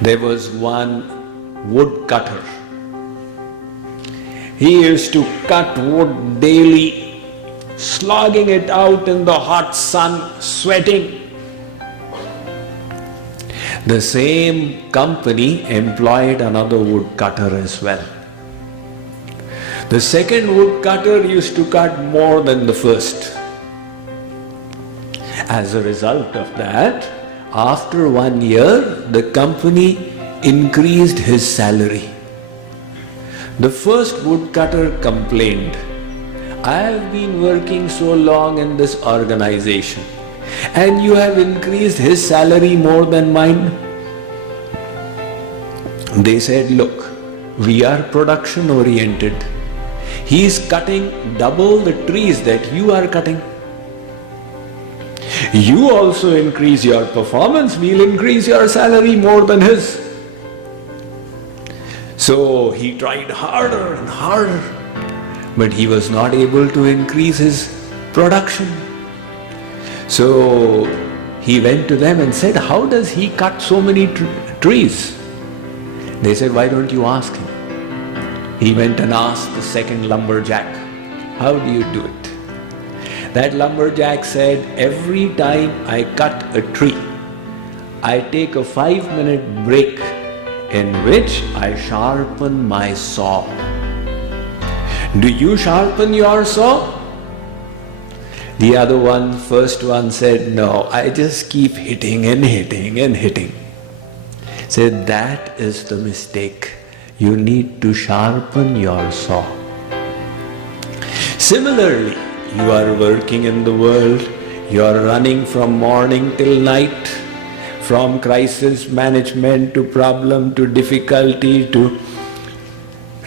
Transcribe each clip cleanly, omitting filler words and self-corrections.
There was one woodcutter. He used to cut wood daily, slogging it out in the hot sun, sweating. The same company employed another woodcutter as well. The second woodcutter used to cut more than the first. As a result of that, after 1 year, the company increased his salary. The first woodcutter complained, "I have been working so long in this organization, and you have increased his salary more than mine." They said, "Look, we are production oriented. He is cutting double the trees that you are cutting. You also increase your performance, we'll increase your salary more than his." So he tried harder and harder, but he was not able to increase his production. So he went to them and said, "How does he cut so many trees?" They said, "Why don't you ask him?" He went and asked the second lumberjack, "How do you do it?" That lumberjack said, "Every time I cut a tree, I take a 5-minute break in which I sharpen my saw." "Do you sharpen your saw?" The first one said, "No, I just keep hitting and hitting and hitting." Said, "That is the mistake. You need to sharpen your saw." Similarly, you are working in the world, you are running from morning till night, from crisis management to problem to difficulty to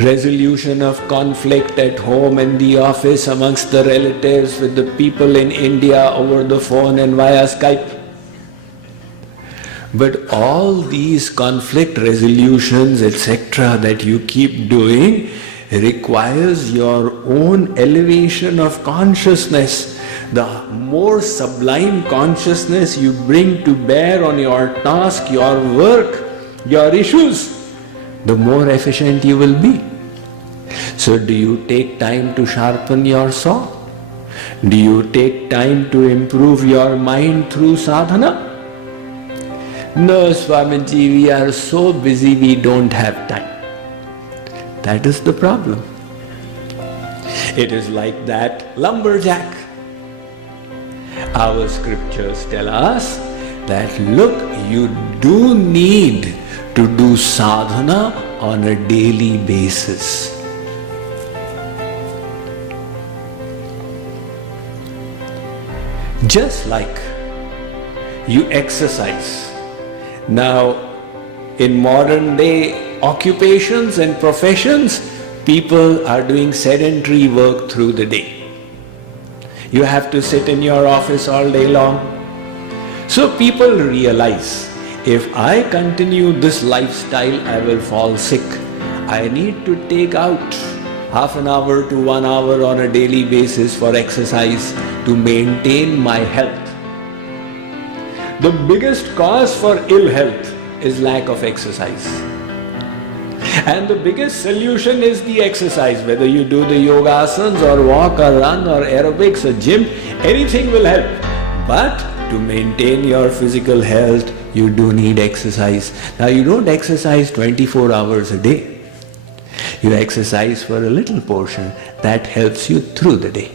resolution of conflict at home and the office, amongst the relatives, with the people in India, over the phone and via Skype. But all these conflict resolutions, etc., that you keep doing requires your own elevation of consciousness. The more sublime consciousness you bring to bear on your task, your work, your issues, the more efficient you will be. So do you take time to sharpen your saw? Do you take time to improve your mind through sadhana? "No, Swamiji, we are so busy we don't have time." That is the problem. It is like that lumberjack. Our scriptures tell us that, look, you do need to do sadhana on a daily basis. Just like you exercise. Now, in modern day occupations and professions, people are doing sedentary work through the day. You have to sit in your office all day long. So people realize, if I continue this lifestyle, I will fall sick. I need to take out half an hour to 1 hour on a daily basis for exercise to maintain my health. The biggest cause for ill health is lack of exercise. And the biggest solution is the exercise. Whether you do the yoga asanas or walk or run or aerobics or gym, anything will help. But to maintain your physical health, you do need exercise. Now you don't exercise 24 hours a day. You exercise for a little portion that helps you through the day.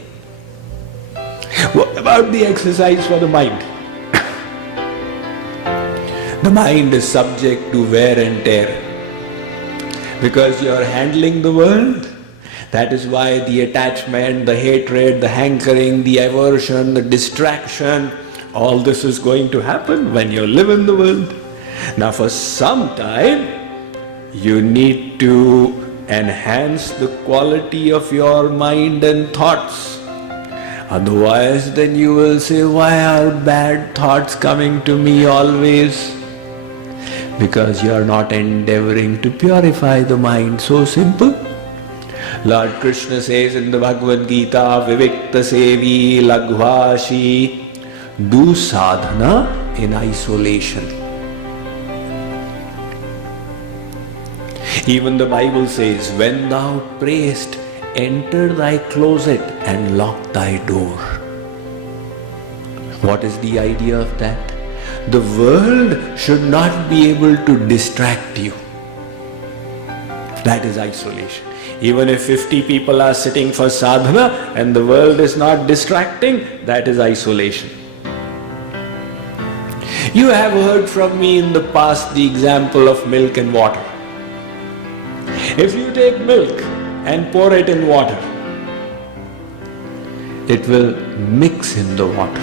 What about the exercise for the mind? The mind is subject to wear and tear because you are handling the world. That is why the attachment, the hatred, the hankering, the aversion, the distraction, all this is going to happen when you live in the world. Now for some time, you need to enhance the quality of your mind and thoughts. Otherwise, then you will say, "Why are bad thoughts coming to me always?" Because you are not endeavoring to purify the mind. So simple. Lord Krishna says in the Bhagavad Gita, "Vivikta sevi laghvashi," do sadhana in isolation. Even the Bible says, when thou prayest, enter thy closet and lock thy door. What is the idea of that? The world should not be able to distract you. That is isolation. Even if 50 people are sitting for sadhana and the world is not distracting, that is isolation. You have heard from me in the past the example of milk and water. If you take milk and pour it in water, it will mix in the water.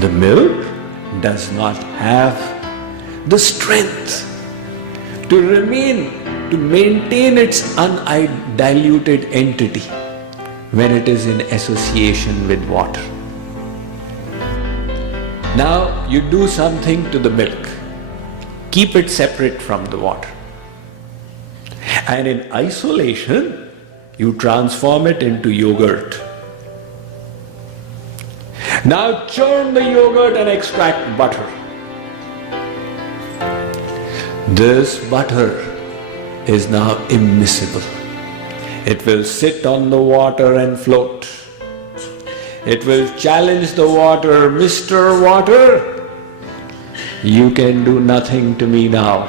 The milk does not have the strength to maintain its undiluted entity when it is in association with water. Now you do something to the milk. Keep it separate from the water. And in isolation, you transform it into yogurt. Now churn the yogurt and extract butter. This butter is now immiscible. It will sit on the water and float. It will challenge the water, Mr. Water, you can do nothing to me now.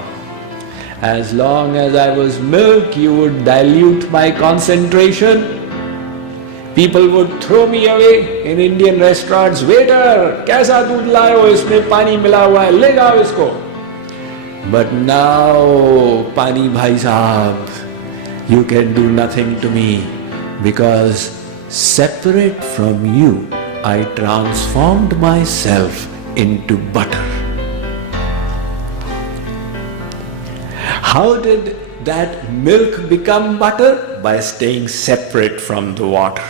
As long as I was milk, you would dilute my concentration. People would throw me away in Indian restaurants. Waiter, kaisa doodh laaye ho? Isme pani mila hua hai, le jao isko. But now, Pani Bhai Sahab, you can do nothing to me because separate from you, I transformed myself into butter. How did that milk become butter? By staying separate from the water.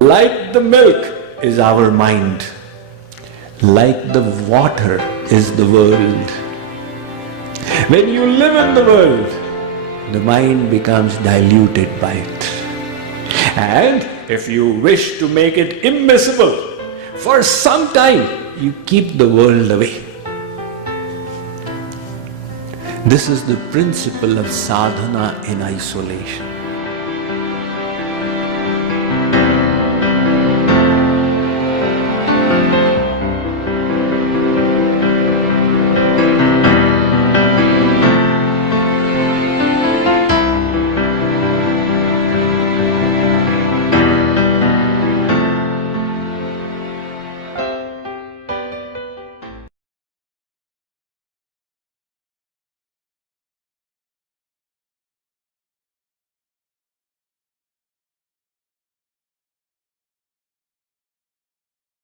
Like the milk is our mind. Like the water is the world. When you live in the world, the mind becomes diluted by it. And if you wish to make it immiscible, for some time you keep the world away. This is the principle of sadhana in isolation.